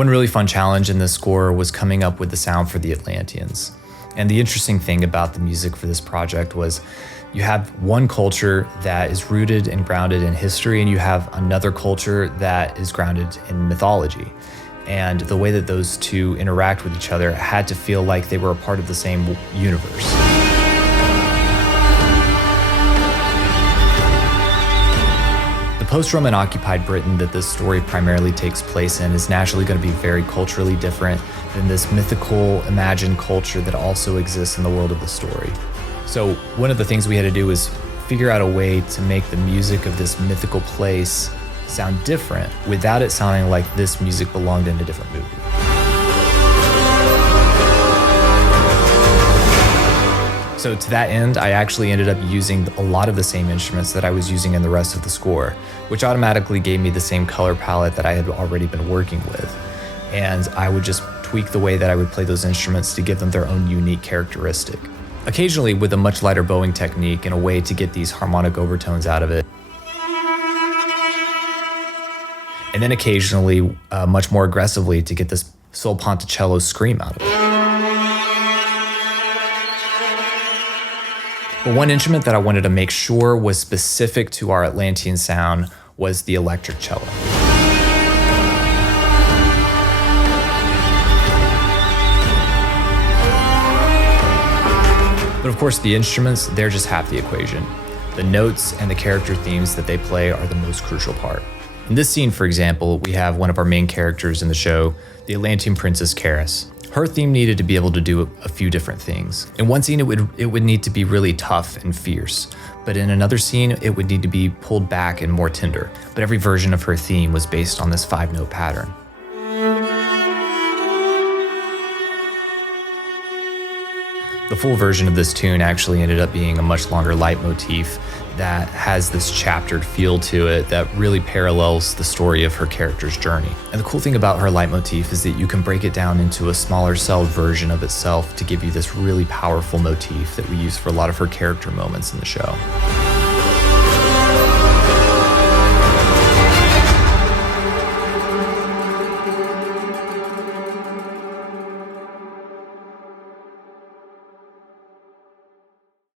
One really fun challenge in this score was coming up with the sound for the Atlanteans. And the interesting thing about the music for this project was you have one culture that is rooted and grounded in history, and you have another culture that is grounded in mythology. And the way that those two interact with each other had to feel like they were a part of the same universe. The post-Roman occupied Britain that this story primarily takes place in is naturally going to be very culturally different than this mythical, imagined culture that also exists in the world of the story. So one of the things we had to do was figure out a way to make the music of this mythical place sound different without it sounding like this music belonged in a different movie. So to that end, I actually ended up using a lot of the same instruments that I was using in the rest of the score, which automatically gave me the same color palette that I had already been working with. And I would just tweak the way that I would play those instruments to give them their own unique characteristic. Occasionally with a much lighter bowing technique and a way to get these harmonic overtones out of it. And then occasionally, much more aggressively to get this sol ponticello scream out of it. But one instrument that I wanted to make sure was specific to our Atlantean sound was the electric cello. But of course, the instruments, they're just half the equation. The notes and the character themes that they play are the most crucial part. In this scene, for example, we have one of our main characters in the show, the Atlantean princess Karis. Her theme needed to be able to do a few different things. In one scene, it would need to be really tough and fierce, but in another scene, it would need to be pulled back and more tender. But every version of her theme was based on this 5-note pattern. The full version of this tune actually ended up being a much longer leitmotif that has this chaptered feel to it that really parallels the story of her character's journey. And the cool thing about her leitmotif is that you can break it down into a smaller celled version of itself to give you this really powerful motif that we use for a lot of her character moments in the show.